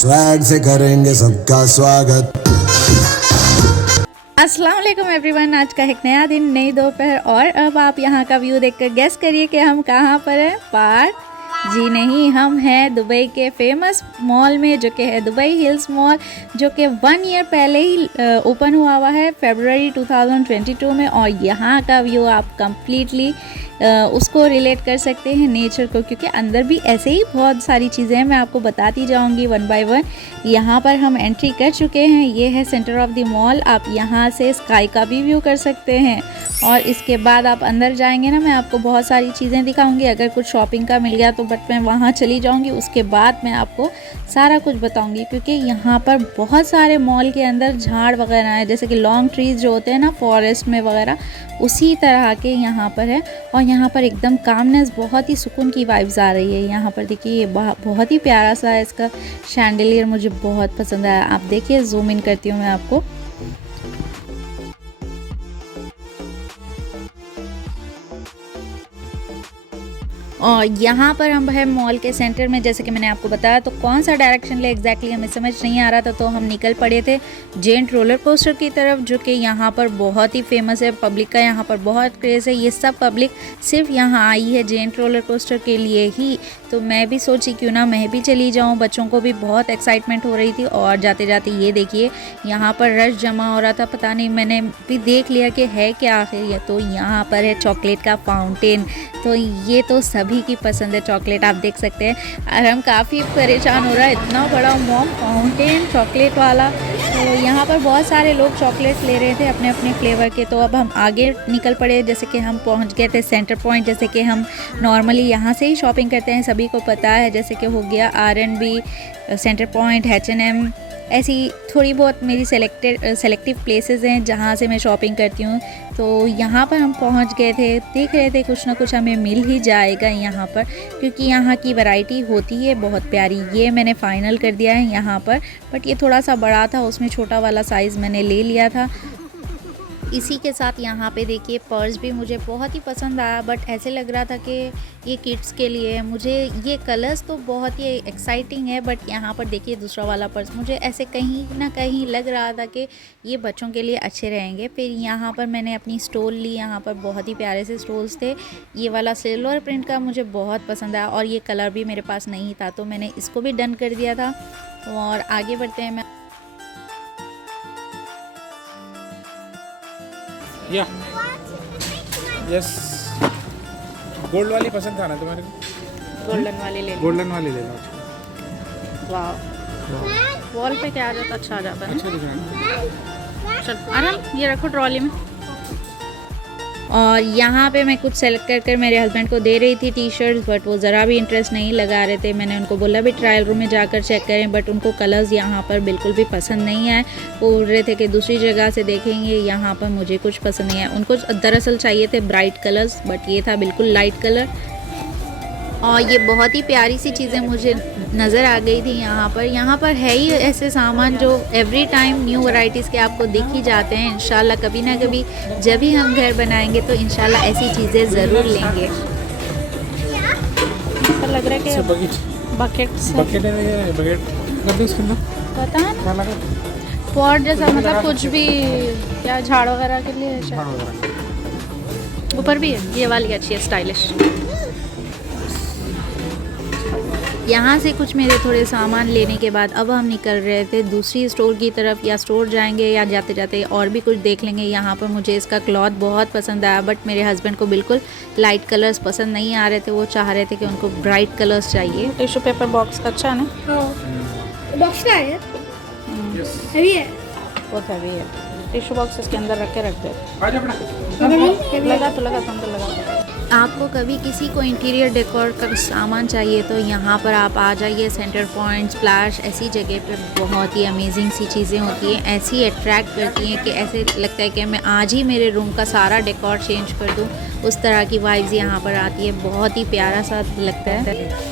Swag से करेंगे सबका स्वागत। अस्सलाम वालेकुम एवरीवन। आज का एक नया दिन, नई दोपहर और अब आप यहाँ का व्यू देखकर गेस करिए कि हम कहाँ पर हैं। पार्क? जी नहीं, हम हैं दुबई के फेमस मॉल में, जो कि है दुबई हिल्स मॉल, जो कि 1 ईयर पहले ही ओपन हुआ है फरवरी 2022 में। और यहाँ का व्यू आप कम्प्लीटली उसको रिलेट कर सकते हैं नेचर को, क्योंकि अंदर भी ऐसे ही बहुत सारी चीज़ें हैं। मैं आपको बताती जाऊंगी वन बाय वन। यहाँ पर हम एंट्री कर चुके हैं। ये है सेंटर ऑफ द मॉल। आप यहाँ से स्काई का भी व्यू कर सकते हैं और इसके बाद आप अंदर जाएंगे ना, मैं आपको बहुत सारी चीज़ें दिखाऊंगी। अगर कुछ शॉपिंग का मिल गया तो बट मैं वहाँ चली जाऊँगी, उसके बाद मैं आपको सारा कुछ बताऊँगी। क्योंकि यहाँ पर बहुत सारे मॉल के अंदर झाड़ वगैरह है, जैसे कि लॉन्ग ट्रीज़ जो होते हैं ना फॉरेस्ट में वगैरह, उसी तरह के यहाँ पर है। और यहाँ पर एकदम कामनेस, बहुत ही सुकून की वाइब्स आ रही है। यहाँ पर देखिए, ये बहुत ही प्यारा सा है इसका शैंडलियर, मुझे बहुत पसंद आया। आप देखिए, जूम इन करती हूँ मैं आपको। और यहाँ पर हम है मॉल के सेंटर में, जैसे कि मैंने आपको बताया। तो कौन सा डायरेक्शन ले एग्जैक्टली हमें समझ नहीं आ रहा था, तो हम निकल पड़े थे जेंट रोलर कोस्टर की तरफ, जो कि यहाँ पर बहुत ही फेमस है। पब्लिक का यहाँ पर बहुत क्रेज़ है। ये सब पब्लिक सिर्फ यहाँ आई है जेंट रोलर कोस्टर के लिए ही। तो मैं भी सोची क्यों ना मैं भी चली जाऊँ। बच्चों को भी बहुत एक्साइटमेंट हो रही थी। और जाते जाते ये देखिए, यहाँ पर रश जमा हो रहा था। पता नहीं, मैंने भी देख लिया कि है क्या आखिर ये। तो यहाँ पर है चॉकलेट का फाउंटेन। तो ये तो सभी की पसंद है चॉकलेट, आप देख सकते हैं। और हम काफ़ी परेशान हो रहा है, इतना बड़ा मॉम फाउंटेन चॉकलेट वाला। तो यहाँ पर बहुत सारे लोग चॉकलेट ले रहे थे अपने अपने फ्लेवर के। तो अब हम आगे निकल पड़े, जैसे कि हम पहुँच गए थे सेंटर पॉइंट। जैसे कि हम नॉर्मली यहाँ से ही शॉपिंग करते हैं, सभी को पता है। जैसे कि हो गया R&B, सेंटर पॉइंट, H&M, ऐसी थोड़ी बहुत मेरी सेलेक्टिव प्लेसेस हैं जहाँ से मैं शॉपिंग करती हूँ। तो यहाँ पर हम पहुँच गए थे, देख रहे थे कुछ ना कुछ हमें मिल ही जाएगा यहाँ पर, क्योंकि यहाँ की वैरायटी होती है बहुत प्यारी। ये मैंने फ़ाइनल कर दिया है यहाँ पर, बट ये थोड़ा सा बड़ा था, उसमें छोटा वाला साइज़ मैंने ले लिया था। इसी के साथ यहाँ पे देखिए, पर्स भी मुझे बहुत ही पसंद आया, बट ऐसे लग रहा था कि ये किड्स के लिए है। मुझे ये कलर्स तो बहुत ही एक्साइटिंग है, बट यहाँ पर देखिए दूसरा वाला पर्स मुझे ऐसे कहीं ना कहीं लग रहा था कि ये बच्चों के लिए अच्छे रहेंगे। फिर यहाँ पर मैंने अपनी स्टोल ली। यहाँ पर बहुत ही प्यारे से स्टोल्स थे। ये वाला सिल्वर प्रिंट का मुझे बहुत पसंद आया, और ये कलर भी मेरे पास नहीं था, तो मैंने इसको भी डन कर दिया था। और आगे बढ़ते हैं। मैं या यस, गोल्ड वाली पसंद था ना तुम्हारे को? गोल्डन वाले ले लो। गोल्डन वाली ले लो। वाह, वॉल पे क्या आ जाता, अच्छा आ जाता है। अच्छा दिख रहा है। चल आराम, ये रखो ट्रॉली में। और यहाँ पे मैं कुछ सेलेक्ट कर मेरे हस्बैंड को दे रही थी टी शर्ट्स, बट वो ज़रा भी इंटरेस्ट नहीं लगा रहे थे। मैंने उनको बोला भी ट्रायल रूम में जाकर चेक करें, बट उनको कलर्स यहाँ पर बिल्कुल भी पसंद नहीं आए। वो बोल रहे थे कि दूसरी जगह से देखेंगे, यहाँ पर मुझे कुछ पसंद नहीं आया। उनको दरअसल चाहिए थे ब्राइट कलर्स, बट ये था बिल्कुल लाइट कलर। और ये बहुत ही प्यारी सी चीज़ें मुझे नज़र आ गई थी यहाँ पर है ही ऐसे सामान जो एवरी टाइम न्यू वैरायटीज़ के आपको दिख ही जाते हैं। इंशाल्लाह कभी ना कभी जब भी हम घर बनाएंगे तो इंशाल्लाह ऐसी चीज़ें ज़रूर लेंगे। ऐसा लग रहा है कि बकेट कर दो इसके अंदर। पता है क्या लगा? पॉट जैसा, मतलब कुछ भी, क्या झाड़ वगैरह के लिए झाड़ वगैरह। ऊपर भी है। ये वाली अच्छी है, स्टाइलिश। यहाँ से कुछ मेरे थोड़े सामान लेने के बाद अब हम निकल रहे थे दूसरी स्टोर की तरफ। या स्टोर जाएंगे या जाते जाते और भी कुछ देख लेंगे। यहाँ पर मुझे इसका क्लॉथ बहुत पसंद आया, बट मेरे हस्बैंड को बिल्कुल लाइट कलर्स पसंद नहीं आ रहे थे। वो चाह रहे थे कि उनको ब्राइट कलर्स चाहिए। टिश्यू पेपर बॉक्स का अच्छा है ना? बॉक्स का है, हैवी है, बहुत हैवी है। टिश्यू बॉक्स इसके अंदर रख के रख दे। लगा तो लगा, तुम तो लगा। आपको कभी किसी को इंटीरियर डेकोर का सामान चाहिए तो यहाँ पर आप आ जाइए। सेंटर पॉइंट, स्प्लैश, ऐसी जगह पे बहुत ही अमेजिंग सी चीज़ें होती हैं, ऐसी अट्रैक्ट करती हैं कि ऐसे लगता है कि मैं आज ही मेरे रूम का सारा डेकोर चेंज कर दूँ। उस तरह की वाइब्स यहाँ पर आती है, बहुत ही प्यारा सा लगता है।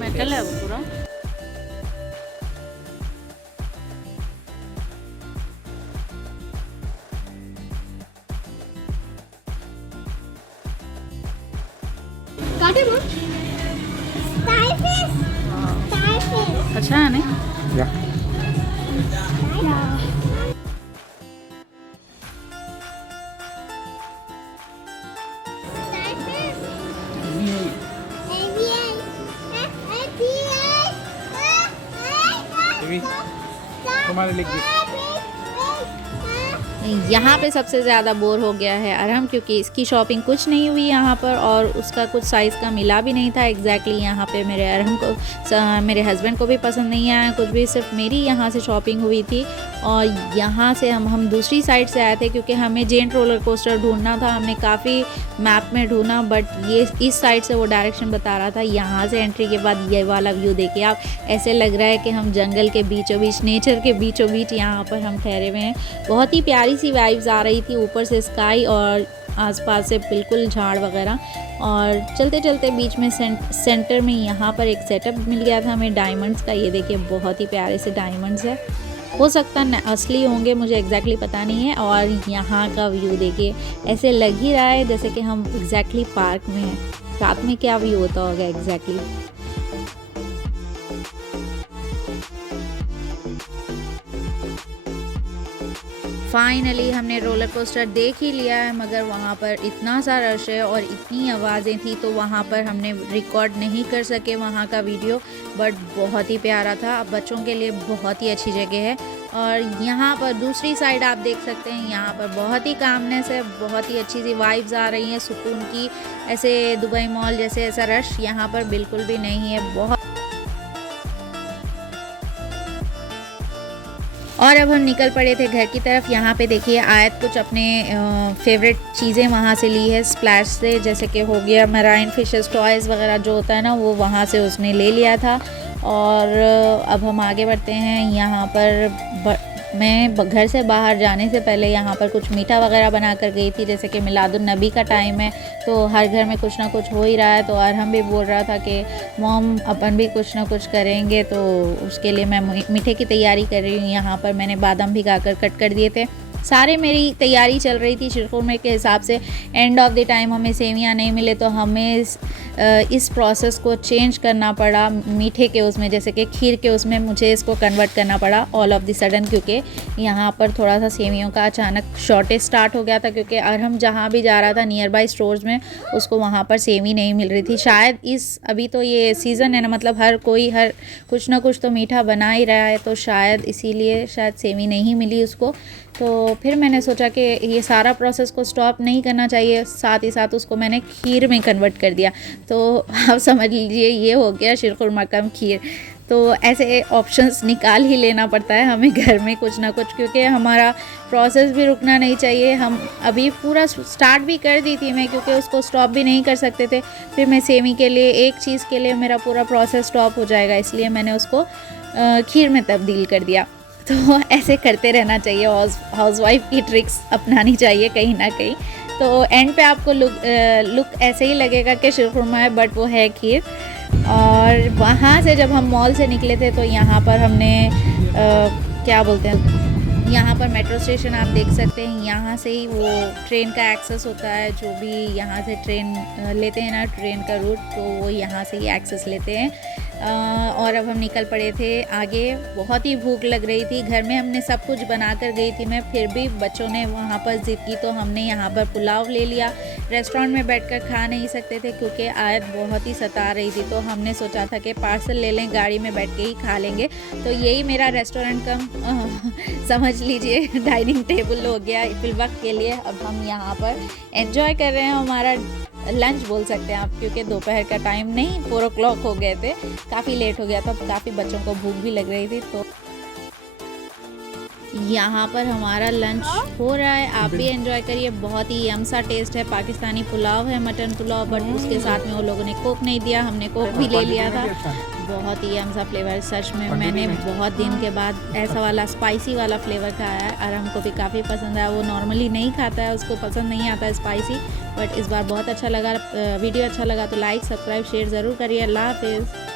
मेटल है वो पूरा। अच्छा है नहीं? या तुम्हारे लिए गिफ्ट। यहाँ पे सबसे ज़्यादा बोर हो गया है अरहम, क्योंकि इसकी शॉपिंग कुछ नहीं हुई यहाँ पर और उसका कुछ साइज़ का मिला भी नहीं था एग्जैक्टली। यहाँ पे मेरे अरहम को, मेरे हस्बैंड को भी पसंद नहीं आया कुछ भी, सिर्फ मेरी यहाँ से शॉपिंग हुई थी। और यहाँ से हम दूसरी साइड से आए थे क्योंकि हमें जेंट रोलर कोस्टर ढूंढना था। हमने काफ़ी मैप में ढूंढा बट ये इस साइड से वो डायरेक्शन बता रहा था। यहाँ से एंट्री के बाद ये वाला व्यू देखिए आप, ऐसे लग रहा है कि हम जंगल के बीचों बीच, नेचर के बीचों बीच यहाँ पर हम ठहरे हुए हैं। बहुत ही प्यारी सी वाइब्स आ रही थी, ऊपर से स्काई और आसपास से बिल्कुल झाड़ वगैरह। और चलते चलते बीच में सेंटर में यहाँ पर एक सेटअप मिल गया था हमें डायमंड्स का। ये देखिए बहुत ही प्यारे से डायमंड्स है, हो सकता है असली होंगे, मुझे एग्जैक्टली पता नहीं है। और यहाँ का व्यू देखिए, ऐसे लग ही रहा है जैसे कि हम एग्जैक्टली पार्क में हैं। रात में क्या व्यू होता होगा एग्जैक्टली। फाइनली हमने रोलर कोस्टर देख ही लिया है, मगर वहाँ पर इतना सा रश है और इतनी आवाज़ें थी तो वहाँ पर हमने रिकॉर्ड नहीं कर सके वहाँ का वीडियो। बट बहुत ही प्यारा था, बच्चों के लिए बहुत ही अच्छी जगह है। और यहाँ पर दूसरी साइड आप देख सकते हैं, यहाँ पर बहुत ही कामनेस है, बहुत ही अच्छी सी वाइब्स आ रही हैं सुकून की। ऐसे दुबई मॉल जैसे ऐसा रश यहाँ पर बिल्कुल भी नहीं है। बहुत। और अब हम निकल पड़े थे घर की तरफ। यहाँ पे देखिए आयत कुछ अपने फेवरेट चीज़ें वहाँ से ली है स्प्लैश से, जैसे कि हो गया मराइन फिशेस टॉयज़ वगैरह जो होता है ना, वो वहाँ से उसने ले लिया था। और अब हम आगे बढ़ते हैं। यहाँ पर मैं घर से बाहर जाने से पहले यहाँ पर कुछ मीठा वगैरह बना कर गई थी, जैसे कि मिलादुन नबी का टाइम है तो हर घर में कुछ ना कुछ हो ही रहा है। तो अरहम भी बोल रहा था कि मॉम अपन भी कुछ ना कुछ करेंगे, तो उसके लिए मैं मीठे की तैयारी कर रही हूँ। यहाँ पर मैंने बादाम भिगा कर कट कर दिए थे, सारे मेरी तैयारी चल रही थी शीरखुरमे के हिसाब से। एंड ऑफ द टाइम हमें सेवियां नहीं मिले तो हमें इस प्रोसेस को चेंज करना पड़ा मीठे के उसमें, जैसे कि खीर के उसमें मुझे इसको कन्वर्ट करना पड़ा ऑल ऑफ द सडन, क्योंकि यहाँ पर थोड़ा सा सेवियों का अचानक शॉर्टेज स्टार्ट हो गया था। क्योंकि अरहम जहाँ भी जा रहा था नियर बाई स्टोर्स में, उसको वहाँ पर सेवी नहीं मिल रही थी। शायद अभी तो ये सीज़न है ना, मतलब हर कुछ ना कुछ तो मीठा बना ही रहा है, तो शायद इसीलिए शायद सेवी नहीं मिली उसको। तो फिर मैंने सोचा कि ये सारा प्रोसेस को स्टॉप नहीं करना चाहिए, साथ ही साथ उसको मैंने खीर में कन्वर्ट कर दिया। तो आप समझ लीजिए ये हो गया शीरखुरमा कम खीर। तो ऐसे ऑप्शंस निकाल ही लेना पड़ता है हमें घर में कुछ ना कुछ, क्योंकि हमारा प्रोसेस भी रुकना नहीं चाहिए। हम अभी पूरा स्टार्ट भी कर दी थी मैं, क्योंकि उसको स्टॉप भी नहीं कर सकते थे। फिर मैं सेवी के लिए एक चीज़ के लिए मेरा पूरा प्रोसेस स्टॉप हो जाएगा, इसलिए मैंने उसको खीर में तब्दील कर दिया। तो ऐसे करते रहना चाहिए, हाउसवाइफ की ट्रिक्स अपनानी चाहिए कहीं ना कहीं। तो एंड पे आपको लुक ऐसे ही लगेगा कि शीरखुरमा है बट वो है खीर। और वहाँ से जब हम मॉल से निकले थे तो यहाँ पर हमने क्या बोलते हैं, यहाँ पर मेट्रो स्टेशन आप देख सकते हैं। यहाँ से ही वो ट्रेन का एक्सेस होता है, जो भी यहाँ से ट्रेन लेते हैं ना, ट्रेन का रूट, तो वो यहाँ से ही एक्सेस लेते हैं। और अब हम निकल पड़े थे आगे। बहुत ही भूख लग रही थी, घर में हमने सब कुछ बना कर गई थी मैं, फिर भी बच्चों ने वहाँ पर ज़िद की तो हमने यहाँ पर पुलाव ले लिया। रेस्टोरेंट में बैठकर खा नहीं सकते थे क्योंकि आयत बहुत ही सता रही थी, तो हमने सोचा था कि पार्सल ले लें, गाड़ी में बैठ के ही खा लेंगे। तो यही मेरा रेस्टोरेंट कम समझ लीजिए डाइनिंग टेबल हो गया फिल वक्त के लिए। अब हम यहाँ पर एंजॉय कर रहे हैं हमारा लंच बोल सकते हैं आप, क्योंकि दोपहर का टाइम नहीं 4 o'clock हो गए थे, काफ़ी लेट हो गया था, काफ़ी बच्चों को भूख भी लग रही थी। तो यहाँ पर हमारा लंच हो रहा है, आप भी एंजॉय करिए। बहुत ही यम सा टेस्ट है, पाकिस्तानी पुलाव है, मटन पुलाव, बट उसके साथ में वो लोगों ने कोक नहीं दिया, हमने कोक भी ले लिया था। बहुत ही यम सा फ्लेवर, सच में मैंने बहुत दिन के बाद ऐसा वाला स्पाइसी वाला फ्लेवर खाया है। अरहम को भी काफ़ी पसंद आया, वो नॉर्मली नहीं खाता है, उसको पसंद नहीं आता है स्पाइसी, बट इस बार बहुत अच्छा लगा। वीडियो अच्छा लगा तो लाइक सब्सक्राइब शेयर ज़रूर करिए। अल्लाह हाफिज़।